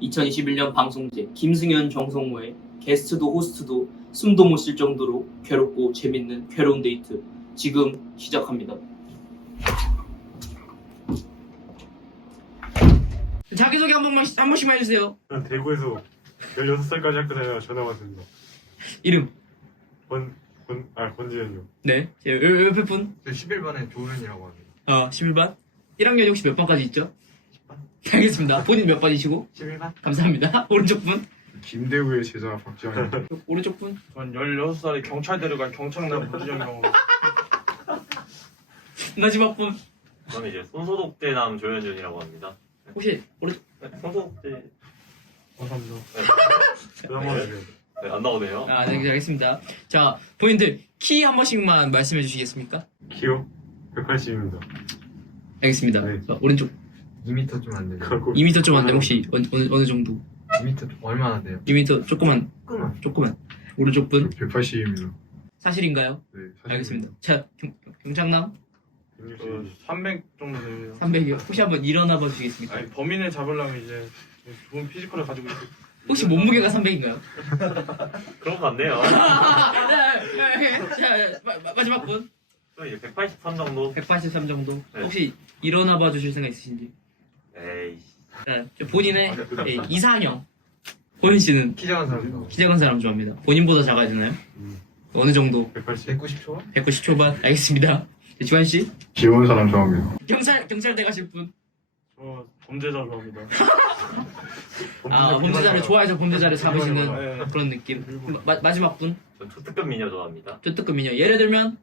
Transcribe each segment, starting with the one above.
2021년 방송제 김승현 정성모의 게스트도 호스트도 숨도 못 쉴 정도로 괴롭고 재밌는 괴로운 데이트 지금 시작합니다. 자기소개 한 번만 한 번씩만 해주세요. 난 대구에서 16살까지 학교 다녀 전화 왔습니다. 이름. 권, 권, 아, 권지현이요. 네. 제 옆- 옆에 분. 저 11반에 조은이라고 합니다. 어 11반. 1학년이 혹시 몇 반까지 있죠? 알겠습니다. 본인 몇 반이시고? 11반? 감사합니다. 오른쪽 분. 김대우의 제자 박지환입니다. 오른쪽 분. 전 16살에 경찰 데려간 경창남 부지장이라고 마지막 분. 저는 이제 손소독제남 조현준이라고 합니다. 혹시 오른쪽. 네, 손소독제 감사합니다. 네, 해주세요. 네, 안 나오네요. 아, 네, 알겠습니다. 자, 본인들 키 한 번씩만 말씀해 주시겠습니까? 키요? 180입니다. 알겠습니다. 네. 자, 오른쪽 2m 좀 안 되죠? 그리고 2m 좀 안 돼. 혹시 어느, 어느, 어느 정도? 2m 좀 얼마나 돼요? 2m 조금만, 조금만. 조금만. 오른쪽 분 180입니다. 사실인가요? 네, 사실 알겠습니다. 자, 경, 경창남 160. 300 정도 돼요 300이요. 혹시 한번 일어나 봐 주시겠습니까? 아니 범인을 잡으려면 이제 좋은 피지컬을 가지고 있어 혹시 몸무게가 300인가요? 그런 것 같네요. 자, 마, 마- 마지막 분저 이제 183 정도? 183 정도. 네. 혹시 일어나 봐 주실 생각 있으신지? 에이. 자, 저 본인의 예, 이상형. 호연 씨는 키 작은 사람이요. 키 작은 사람 좋아합니다. 본인보다 작아야 되나요? 음. 어느 정도? 180. 190초? 190 초반. 알겠습니다. 네, 주한 씨. 귀여운 사람 좋아합니다. 경찰 경찰대 가실 분. 저 범죄자 좋아합니다 아 범죄자를 좋아해서 범죄자를 잡으시는 네. 그런 느낌. 마, 마지막 분. 전 초특급 미녀 좋아합니다. 조뜨급 미녀. 예를 들면.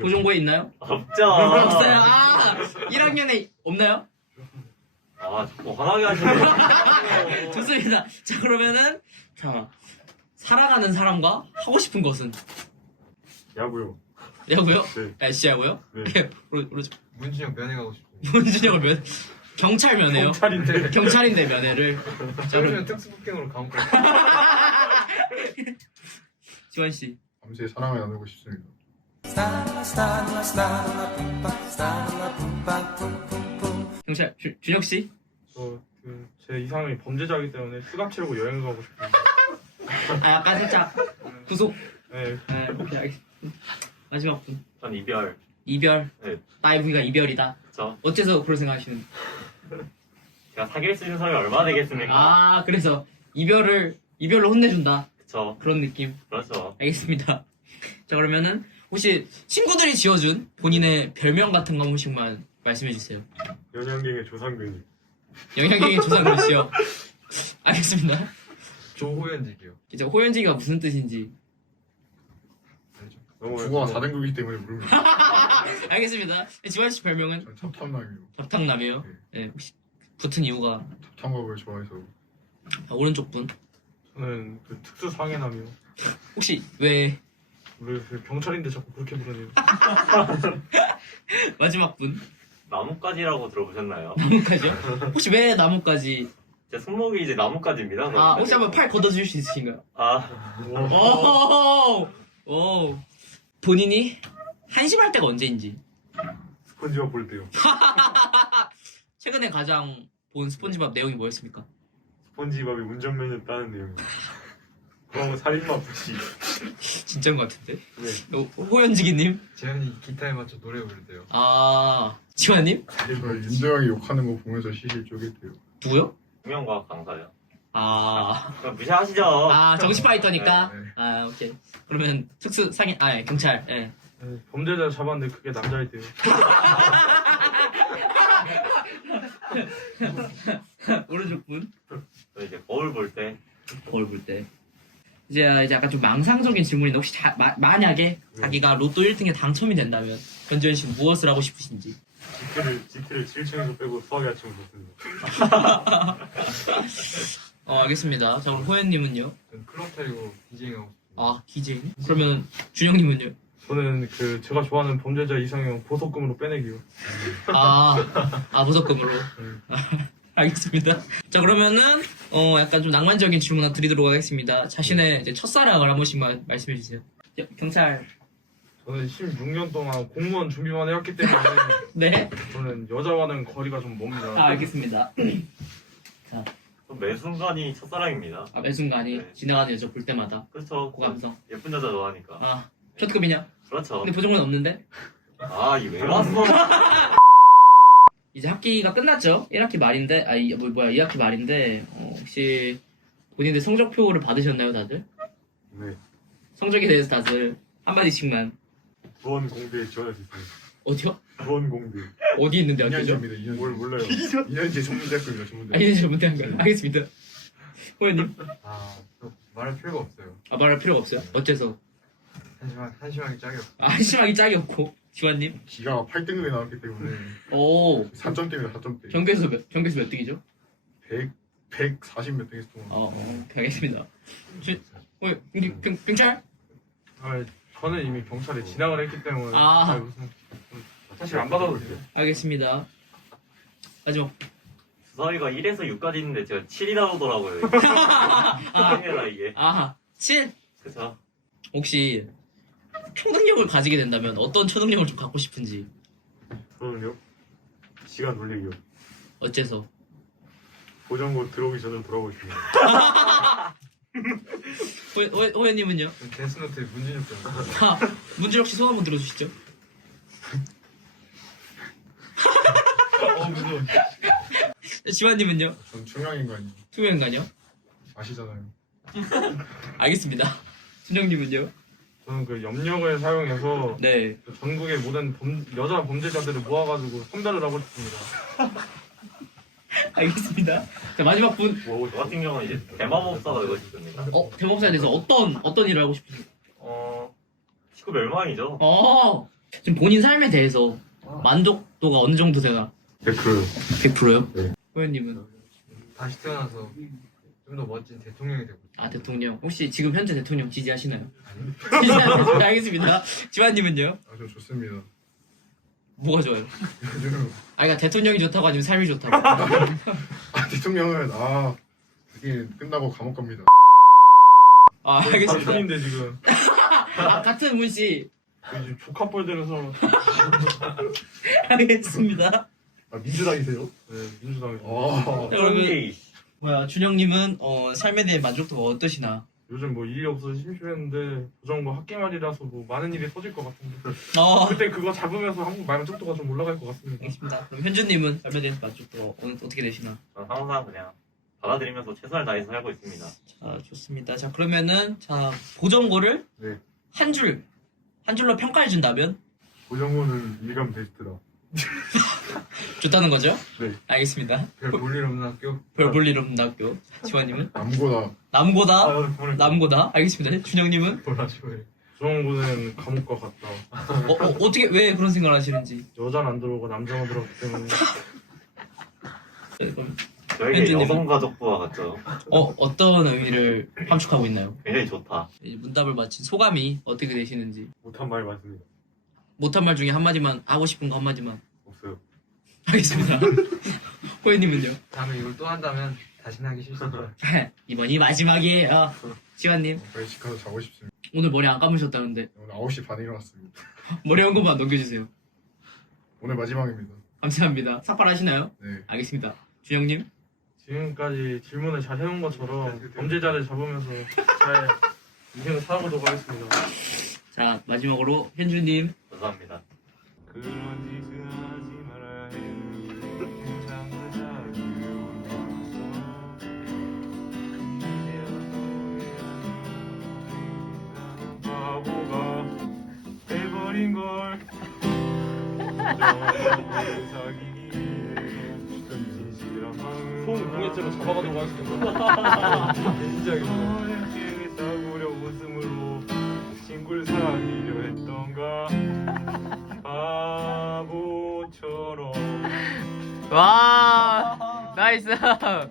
고정고에 있나요? 없죠? 없어요. 아 1학년에 없나요? 아, 자꾸 화나게 하시네요. 좋습니다. 자 그러면은 자 사랑하는 사람과 하고 싶은 것은 야구요. 야구요? 네. 날씨 야구요? 네. 오른쪽 문준영 면회 가고 싶고. 문준영을 면 경찰 면회요? 경찰인데. 경찰인데 면회를. 자 저는 특수폭행으로 감옥 갈 지원 씨. 밤새 사랑을 나누고 싶습니다. 경찰 주, 준혁 씨. 저그제 이상형이 범죄자이기 때문에 휴가 치르고 여행 가고 싶습니다 아 약간 살짝 구속. 네 네, 오케이 알겠습니다. 마지막 분. 전 이별. 이별. 네. 나의 부위가 이별이다. 저 어째서 그런 생각하시는? 제가 사귈 수 있는 사람이 얼마나 되겠습니까? 아 그래서 이별을 이별로 혼내준다 그쵸. 그런 느낌. 그렇죠. 알겠습니다. 자 그러면은 혹시 친구들이 지어준 본인의 별명 같은 거 한 번씩만 말씀해 주세요. 연양갱의 조상균이. 조상근 씨요. 알겠습니다. 조호연직이요. 이제 호연지가 무슨 뜻인지? 너무 국어가 4등급이기 때문에 모릅니다. 알겠습니다. 지원 씨 별명은 전 탑탐남이에요. 잡탕남이에요. 네, 혹시 붙은 이유가 탑탐법을 좋아해서 아, 오른쪽 분 저는 그 특수 상해남이요 혹시 왜 우리 그 경찰인데 자꾸 그렇게 부르네요 마지막 분 나뭇가지라고 들어보셨나요? 나뭇가지요? 혹시 왜 나뭇가지? 제 손목이 이제 나뭇가지입니다. 아 혹시 한번 팔 걷어줄 수 있으신가요? 아, 오, 오. 본인이 한심할 때가 언제인지 스펀지밥 볼 때요. 최근에 가장 본 스폰지밥 내용이 뭐였습니까? 스펀지밥이 운전면허 따는 내용. 그럼 살인마 부시. 진짜인 것 같은데? 네. 어, 호연지기님? 재현이 기타에 맞춰 노래 부르대요. 아 지환님? 이걸 윤도영이 욕하는 거 보면서 시실 쪼개대요. 누구요? 투명과학 강사요. 아, 그럼 무시하시죠. 아 정시 파이터니까. 네, 네. 아 오케이. 그러면 특수 상인, 아 예, 경찰. 예. 네, 범죄자 잡았는데 그게 남자이대요 오른쪽 분. 저 이제 거울 볼 때 거울 볼 때. 이제 이제 약간 좀 망상적인 질문인데 혹시 자, 마, 만약에 자기가 로또 1등에 당첨이 된다면 변지현 씨는 무엇을 하고 싶으신지? 지키를, 지키를 7층에서 빼고 수학의 아침을 줬습니다. 어 알겠습니다. 자 그럼 호연님은요? 클럽 차리고 디제잉 하고 싶습니다. 아 기재인? 그러면 준영님은요? 저는 그 제가 좋아하는 범죄자 이상형 보석금으로 빼내기요 아, 아 보석금으로. 알겠습니다. 자 그러면은 어 약간 좀 낭만적인 질문 하나 드리도록 하겠습니다. 자신의 이제 첫사랑을 한 번씩만 말씀해 주세요. 야, 경찰. 저는 16년 동안 공무원 준비만 해왔기 때문에 네. 저는 여자와는 거리가 좀 멉니다 아, 알겠습니다. 자전매 순간이 첫사랑입니다. 아, 매 순간이 네. 지나가는 여자 볼 때마다 그렇죠. 고감성. 예쁜 여자 좋아하니까. 아, 초특급이냐? 그렇죠. 근데 보정은 없는데? 아, 이왜 왔어? 이제 학기가 끝났죠? 1학기 말인데, 아, 이, 뭐, 뭐야, 2학기 말인데, 어, 혹시 본인들 성적표를 받으셨나요, 다들? 네. 성적에 대해서 다들 한마디씩만. 부원 공대에 있습니다. 어디요? 부원 공대. 어디 있는데 학교죠? 2년제입니다. 뭘 2년제. 몰라요. 2년제 전문대학교입니다. 아, 전문대학교. 이제 잘못한 거 알겠습니다. 호연님? 아, 저 말할 필요가 없어요. 아, 말할 필요가 없어요. 어째서? 한심하, 한심하게 짜게 없어요. 아, 한심하기 짝이 없고. 지환님? 기가 8등급이 나왔기 때문에 오, 4점대입니다. 4점대. 경교에서 몇, 경교에서 몇 등이죠? 100, 140 몇 등에서 동안. 어, 어, 알겠습니다. 주, 어, 우리 경, 경찰? 아, 저는 이미 경찰에 진학을 했기 때문에 아. 아, 무슨 사실 안 받아도 돼요. 알겠습니다. 마지막. 주사위가 1에서 6까지 있는데 제가 7이 나오더라고요. 아, 해라 이게. 아하, 7. 그쵸? 혹시 초능력을 가지게 된다면 어떤 초능력을 좀 갖고 싶은지 저는요. 시간 돌리기요. 어째서 보정고 들어오기 전에 돌아오고. 호, 호, 호연님은요? 전 데스노트의 좀. 아, 문준혁 씨 소원 한번 들어주시죠. 어, 무서워. 지환님은요? 전 중앙인간이 투명인간요? 아시잖아요. 알겠습니다. 준영님은요? 저는 그 염력을 사용해서 네. 그 전국의 모든 범- 여자 범죄자들을 모아가지고 선별을 하고 싶습니다. 알겠습니다. 자, 마지막 분. 뭐, 저 같은 경우는 이제 대마법사가 되고 싶습니다. 어, 대법사에 대해서 어떤, 어떤 일을 하고 싶으세요? 어, 식구 멸망이죠. 어, 지금 본인 삶에 대해서 만족도가 어느 정도 되나? 100%요. 100%요? 네. 호연님은? 다시 태어나서 좀 더 멋진 대통령이 되고 싶어요. 아, 대통령. 혹시 지금 현재 대통령 지지하시나요? 지지하겠습니다. 알겠습니다. 지환님은요? 아주 좋습니다. 뭐가 좋아요? 요즘 아, 그러니까 대통령이 좋다고 아니면 삶이 좋다고? 아, 대통령은 아 이게 끝나고 감옥 갑니다. 아, 알겠습니다. 사촌인데 지금 아, 같은 문씨. 지금 조카뻘 되면서 알겠습니다. 아 민주당이세요? 네, 민주당에서 아 에이, 뭐야, 준영님은, 어, 삶에 대해 만족도가 어떠시나? 요즘 뭐 일이 없어서 심심했는데 보정고 학기 말이라서 뭐 많은 일이 터질 것 같은데 어, 그때 그거 잡으면서 한국 만족도가 좀 올라갈 것 같습니다. 알겠습니다. 그럼 현주님은 삶에 대해서 만족도가 어, 어떻게 되시나? 저는 항상 그냥 받아들이면서 최선을 다해서 살고 있습니다. 자, 좋습니다. 자, 그러면은, 자, 보정고를 네. 한 줄, 한 줄로 평가해 준다면? 보정고는 일감 베스트다. 좋다는 거죠? 네. 알겠습니다. 별 볼 일 없는 학교. 별 볼 일 없는 학교. 지원님은? 남고다. 남고다? 아, 오늘 남고다? 알겠습니다. 준영님은? 뭐라줘요. 보정고는 감옥과 같다. 어, 어, 어떻게, 왜 그런 생각을 하시는지. 여자는 안 들어오고 남자만 들어왔기 때문에 네, 그럼, 저에게? 여성 가족부와 같죠. 어, 어떤 의미를 함축하고 있나요? 굉장히 좋다. 문답을 마친 소감이 어떻게 되시는지. 못한 말이 많습니다. 못한 말 중에 한마디만, 하고 싶은 거 한마디만. 없어요. 알겠습니다. 호연님은요? 다음에 이걸 또 한다면 다시는 하기 싫습니다. 이번이 마지막이에요. 지환님, 빨리 집 가서 자고 싶습니다. 오늘 머리 안 감으셨다는데, 오늘 9시 반에 일어났습니다. 머리 한 번만 넘겨주세요. 오늘 마지막입니다. 감사합니다. 삭발하시나요? 네. 알겠습니다. 준영님? 지금까지 질문을 잘 해온 것처럼 범죄자를 잡으면서 잘 인생을 살아보도록 하겠습니다. 자, 마지막으로 현주님. 감사합니다. 그런 짓은 하지 말아야 했는데 항상 그 바보가 바보처럼 와, 나이스.